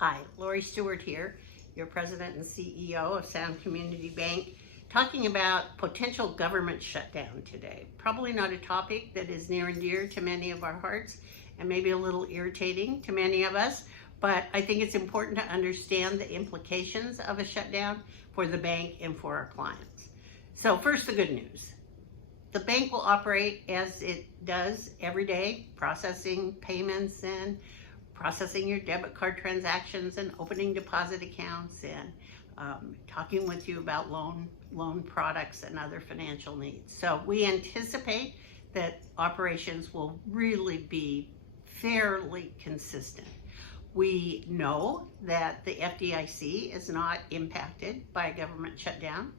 Hi, Laurie Stewart here, your President and CEO of Sound Community Bank, talking about potential government shutdown today. Probably not a topic that is near and dear to many of our hearts and maybe a little irritating to many of us, but I think it's important to understand the implications of a shutdown for the bank and for our clients. So first, the good news. The bank will operate as it does every day, processing payments and processing your debit card transactions and opening deposit accounts and talking with you about loan products and other financial needs. So we anticipate that operations will really be fairly consistent. We know that the FDIC is not impacted by a government shutdown,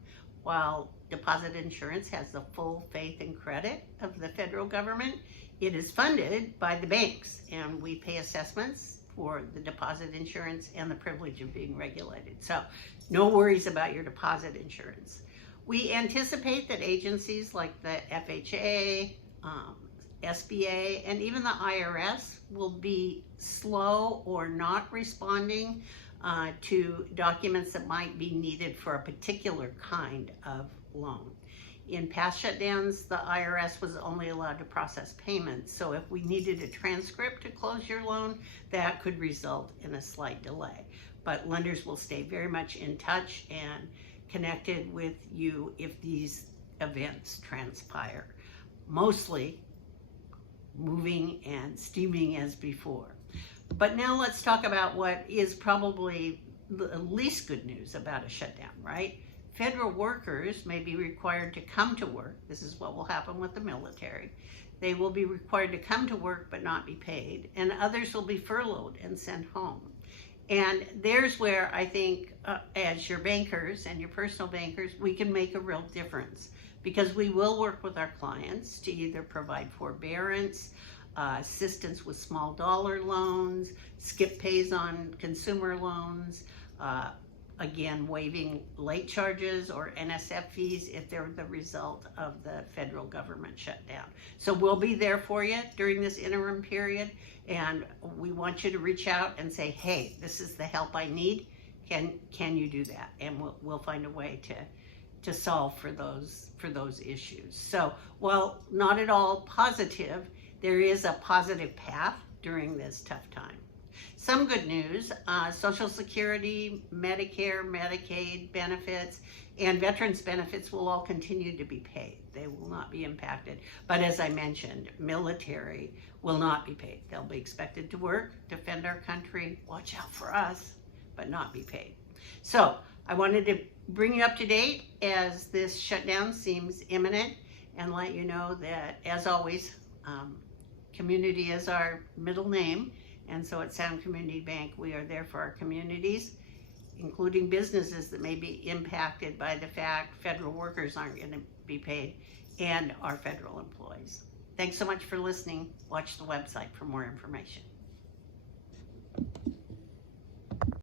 while deposit insurance has the full faith and credit of the federal government. It is funded by the banks, and we pay assessments for the deposit insurance and the privilege of being regulated. So no worries about your deposit insurance. We anticipate that agencies like the FHA, SBA, and even the IRS will be slow or not responding to documents that might be needed for a particular kind of loan. In past shutdowns, the IRS was only allowed to process payments. So if we needed a transcript to close your loan, that could result in a slight delay. But lenders will stay very much in touch and connected with you if these events transpire. Mostly moving and steaming as before. But now let's talk about what is probably the least good news about a shutdown, right? Federal workers may be required to come to work. This is what will happen with the military. They will be required to come to work but not be paid, and others will be furloughed and sent home. And there's where I think as your bankers and your personal bankers, we can make a real difference, because we will work with our clients to either provide forbearance, assistance with small dollar loans, skip pays on consumer loans, again, waiving late charges or NSF fees if they're the result of the federal government shutdown. So we'll be there for you during this interim period, and we want you to reach out and say, hey, this is the help I need. Can you do that? And we'll find a way to solve for those issues. So while not at all positive, there is a positive path during this tough time. Some good news, Social Security, Medicare, Medicaid benefits, and veterans benefits will all continue to be paid. They will not be impacted. But as I mentioned, military will not be paid. They'll be expected to work, defend our country, watch out for us, but not be paid. So I wanted to bring you up to date as this shutdown seems imminent, and let you know that, as always, community is our middle name. And so at Sound Community Bank, we are there for our communities, including businesses that may be impacted by the fact federal workers aren't going to be paid, and our federal employees. Thanks so much for listening. Watch the website for more information.